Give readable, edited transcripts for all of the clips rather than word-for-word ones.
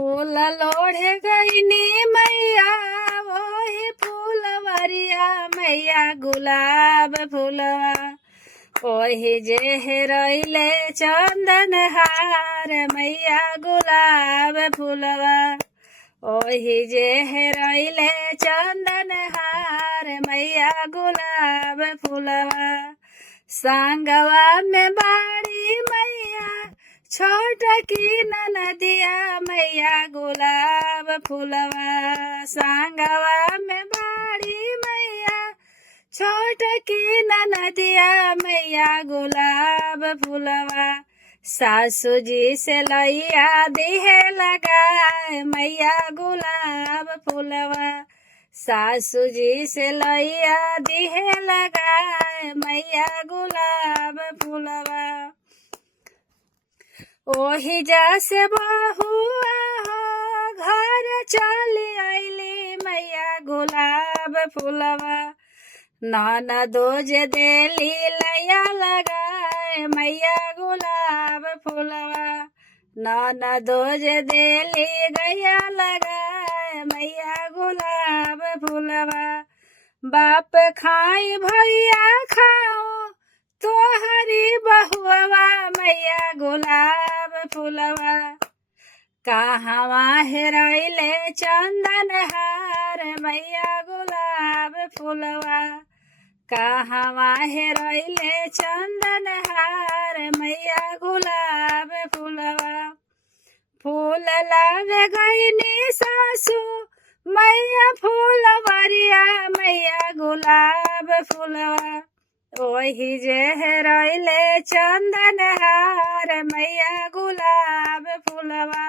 फूल लोढ़े गईनी मैया वही फूलवरिया मैया गुलाब फूलवा ओही जे हेरैले चंदन हार मैया गुलाब फूलवा ओही जे हेरैले चंदन हार मैया गुलाब फूलवा सांगवा में बाड़ी मैया छोट की नदिया मैया गुलाब फूलवा सांगवा में बाड़ी मैया छोट की नदिया मैया गुलाब फूलवा सासू जी से लैया दिहे लगाए मैया गुलाब फूलवा सासू जी से लैया दिहे लगाए मैया गुलाब फूलवा ओही जा से बहुआ हो घर चली आईली मैया गुलाब फूलवा ननदो जे देली लैया लगाए मैया गुलाब फूलवा ननदो जे देली गैया लगाए मैया गुलाब फूलवा बाप खाई भैया खाओ तोहरी बहुआ मैया गुलाब फूलवा कहवा हेरैले चंदन हार मैया गुलाब फूलवा कहवा हेरैले चंदन हार मैया गुलाब फूलवा फूल लावे गईनी सासू मैया फूलवरिया मैया गुलाब फूलवा ओही जे हेरैले चंदन हार मैया गुलाब फूलवा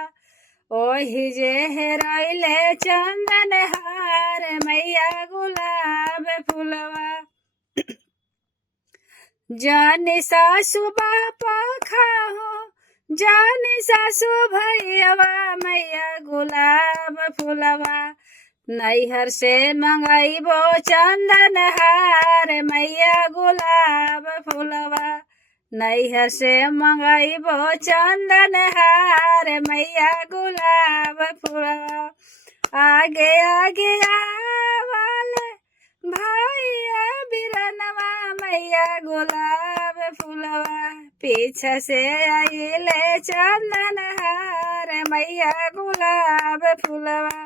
ओही जे हेरैले चंदन हार मैया गुलाब फूलवा जानी सासू बापा खाहो जानी सासू भैयावा मैया गुलाब फूलवा नैहर से मंगाइबो चंदन हार मैया गुलाब फूलवा नैहर से मंगाइबो चंदन हार मैया गुलाब फूलवा आगे आगे वाले भैया बिरनवा मैया गुलाब फूलवा पीछे से आइले चंदन हार मैया गुलाब फूलवा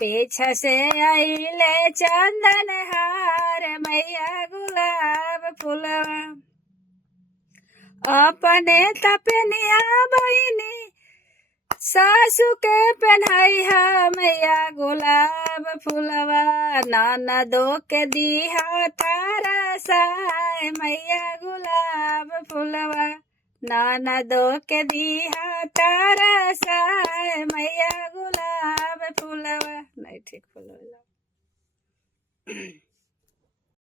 पीछे से आइले चंदन हार मैया गुलाब फूलवा अपने तपनिया बहिनी सासू के पहनाई है मैया गुलाब फूलवा ननदो के दीहा तारा साय मैया गुलाब फूलवा ननदो के दीहा तारा साय मैया गुलाब फूलवा नहीं ठीक फूलवा